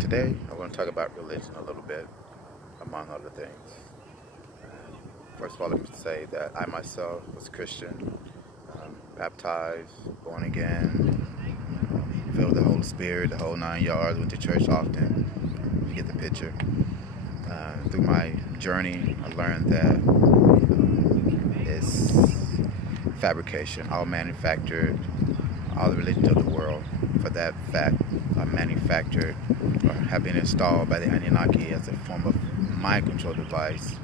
Today, I want to talk about religion a little bit, among other things. First of all, let me say that I myself was Christian, baptized, born again, filled with the Holy Spirit, the whole 9 yards, went to church often. You get the picture. Through my journey, I learned that it's fabrication, all manufactured, all the religions of the world, for that fact, are manufactured or have been installed by the Anunnaki as a form of mind control device,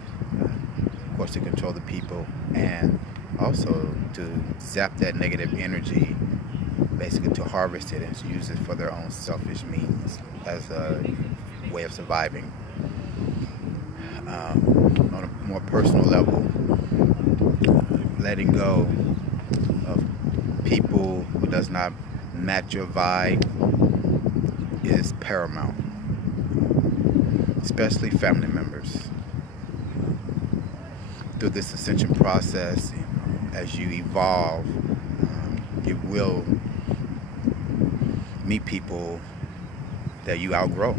of course, to control the people and also to zap that negative energy, basically to harvest it and to use it for their own selfish means as a way of surviving. On a more personal level, letting go of people who does not match your vibe is paramount, especially family members. Through this ascension process, as you evolve, you will meet people that you outgrow,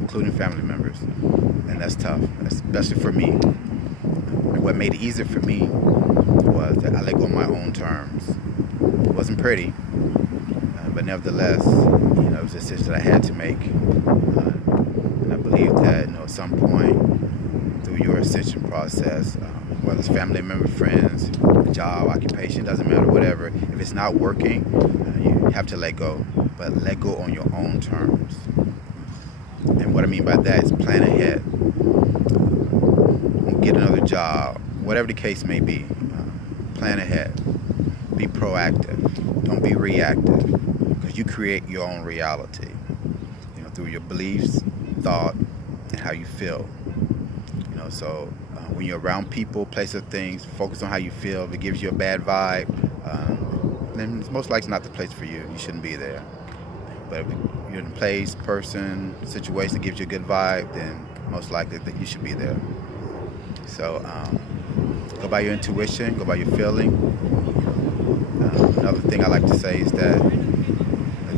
including family members, and that's tough, especially for me. And what made it easier for me was that I let go on my own terms. It wasn't pretty, but nevertheless, it was a decision that I had to make. And I believe that, at some point through your ascension process, whether it's family member, friends, job, occupation, doesn't matter, whatever, if it's not working, you have to let go, but let go on your own terms. And what I mean by that is plan ahead. Get another job, whatever the case may be. Plan ahead. Be proactive. Don't be reactive, because you create your own reality, through your beliefs, thought, and how you feel. So when you're around people, places, things, focus on how you feel. If it gives you a bad vibe, then it's most likely not the place for you. You shouldn't be there. But if you're in a place, person, situation that gives you a good vibe, then most likely that you should be there. So go by your intuition, go by your feeling. Another thing I like to say is that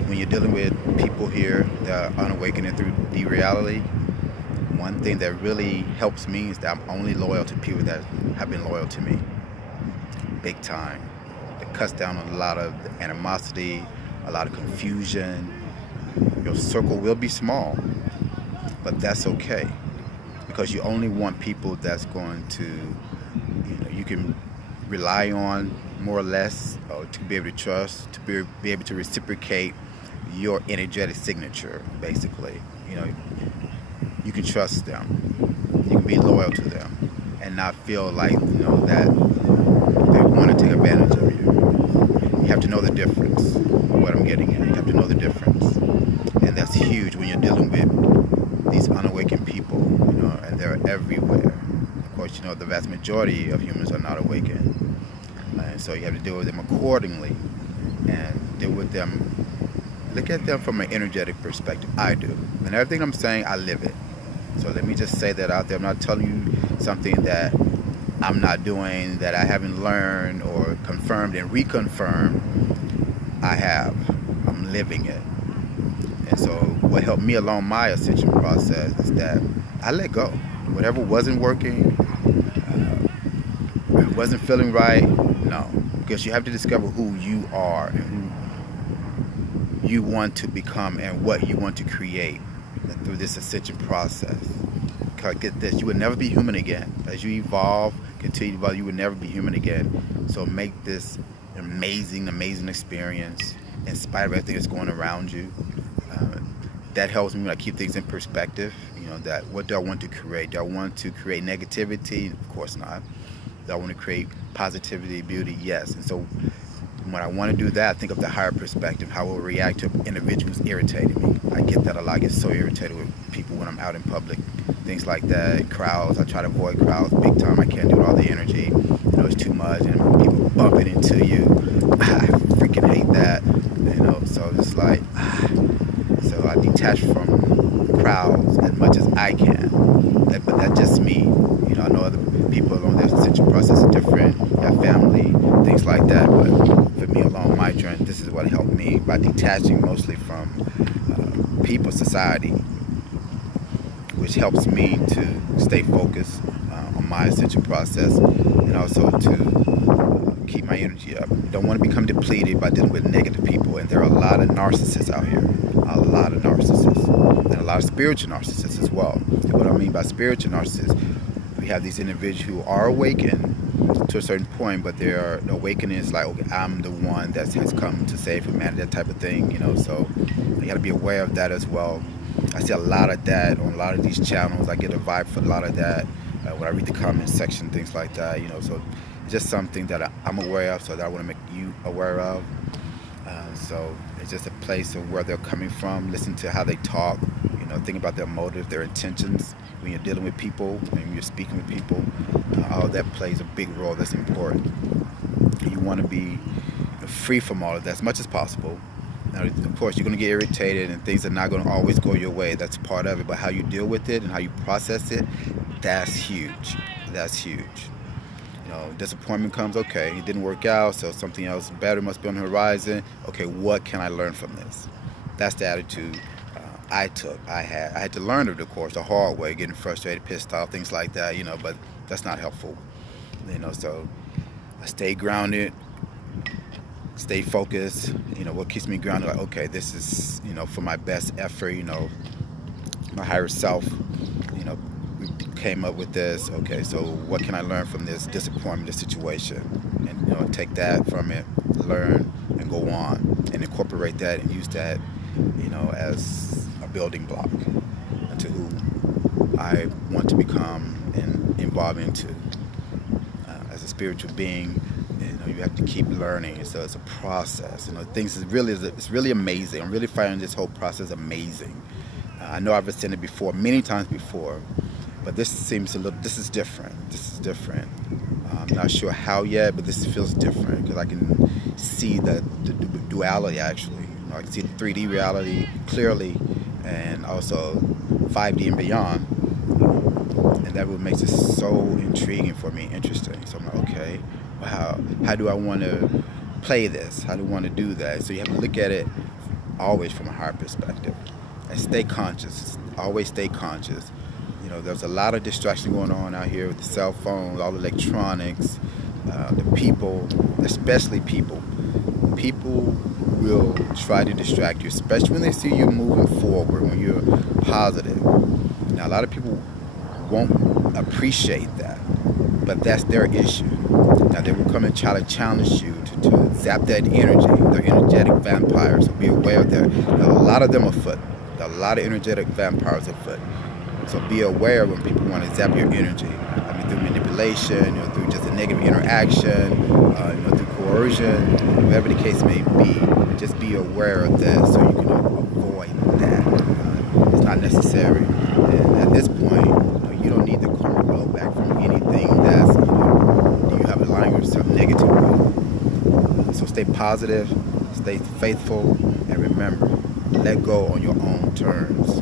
when you're dealing with people here that are unawakening through the reality, one thing that really helps me is that I'm only loyal to people that have been loyal to me. Big time. It cuts down on a lot of animosity, a lot of confusion. Your circle will be small, but that's okay, because you only want people that's going to, you can rely on more or less, or to be able to trust, to be able to reciprocate your energetic signature, basically. You can trust them, you can be loyal to them, and not feel like, that they want to take advantage of you. You have to know the difference, what I'm getting at. You have to know the difference. And that's huge when you're dealing with these unawakened people, and they're everywhere. Of course, the vast majority of humans are not awakened. And so you have to deal with them accordingly and deal with them, look at them from an energetic perspective. I do. And everything I'm saying, I live it. So let me just say that out there. I'm not telling you something that I'm not doing, that I haven't learned or confirmed and reconfirmed. I have. I'm living it. And so what helped me along my ascension process is that I let go. Whatever wasn't working, it wasn't feeling right, no. Because you have to discover who you are and who you want to become and what you want to create through this ascension process. Because get this, you will never be human again. As you evolve, continue to evolve, you will never be human again. So make this amazing, amazing experience in spite of everything that's going around you. That helps me when I keep things in perspective. That what do I want to create? Do I want to create negativity? Of course not. Do I want to create positivity, beauty? Yes. And so when I want to do that, I think of the higher perspective, how I will react to individuals irritating me. I get that a lot. I get so irritated with people when I'm out in public, things like that, crowds. I try to avoid crowds big time. I can't do all the energy. It's too much, and people bumping into you. I freaking hate that. So it's like, so I detach from the crowds as much as I can. But that's just me. I know other people along their ascension process are different. You have family, things like that. But for me, along my journey, this is what helped me by detaching mostly from people, society, which helps me to stay focused on my ascension process, and also to keep my energy up. You don't want to become depleted by dealing with negative people, and there are a lot of narcissists out here, a lot of narcissists, and a lot of spiritual narcissists as well. And what I mean by spiritual narcissists, we have these individuals who are awakened to a certain point, but the awakening is like, okay, I'm the one that has come to save humanity, that type of thing, you know. So you got to be aware of that as well. I see a lot of that on a lot of these channels. I get a vibe for a lot of that when I read the comment section, things like that, you know. So it's just something that I'm aware of, so that I want to make you aware of. So it's just a place of where they're coming from. Listen to how they talk, you know, think about their motive, their intentions. When you're dealing with people, when you're speaking with people, all that plays a big role. That's important. You want to be free from all of that as much as possible. Now, of course, you're going to get irritated and things are not going to always go your way. That's part of it. But how you deal with it and how you process it, that's huge. That's huge. You know, disappointment comes, okay, it didn't work out, so something else better must be on the horizon. Okay, what can I learn from this? That's the attitude I took. I had to learn it, of course, the hard way, getting frustrated, pissed off, things like that, you know, but that's not helpful. You know, so I stay grounded, stay focused. You know, what keeps me grounded, like, okay, this is, you know, for my best effort, you know, my higher self, you know, we came up with this. Okay, so what can I learn from this disappointment, this situation? And, you know, take that from it, learn, and go on, and incorporate that and use that, you know, as a building block into who I want to become and evolve into. As a spiritual being, you know, you have to keep learning. So it's a process. You know, it's really amazing. I'm really finding this whole process amazing. I know I've ascended before, many times before, but this is different. This is different. I'm not sure how yet, but this feels different because I can see the duality, actually. You know, I can see the 3D reality clearly, and also 5D and beyond. And that what makes it so intriguing for me, interesting. So I'm like, okay, wow, how do I want to play this? How do I want to do that? So you have to look at it always from a higher perspective. And stay conscious, always stay conscious. You know, there's a lot of distraction going on out here with the cell phones, all the electronics, the people, especially people. People will try to distract you, especially when they see you moving forward, when you're positive. Now, a lot of people won't appreciate that, but that's their issue. Now, they will come and try to challenge you to zap that energy. They're energetic vampires, so be aware of that. Now, a lot of them are afoot. A lot of energetic vampires afoot. So be aware when people want to zap your energy. I mean, through manipulation, you know, through just a negative interaction, you know, through coercion, whatever the case may be. Just be aware of that so you can avoid that. It's not necessary. And at this point, you don't need the karmic blowback from anything that's, you know, you have aligned yourself negatively. So stay positive, stay faithful, and remember, let go on your own terms.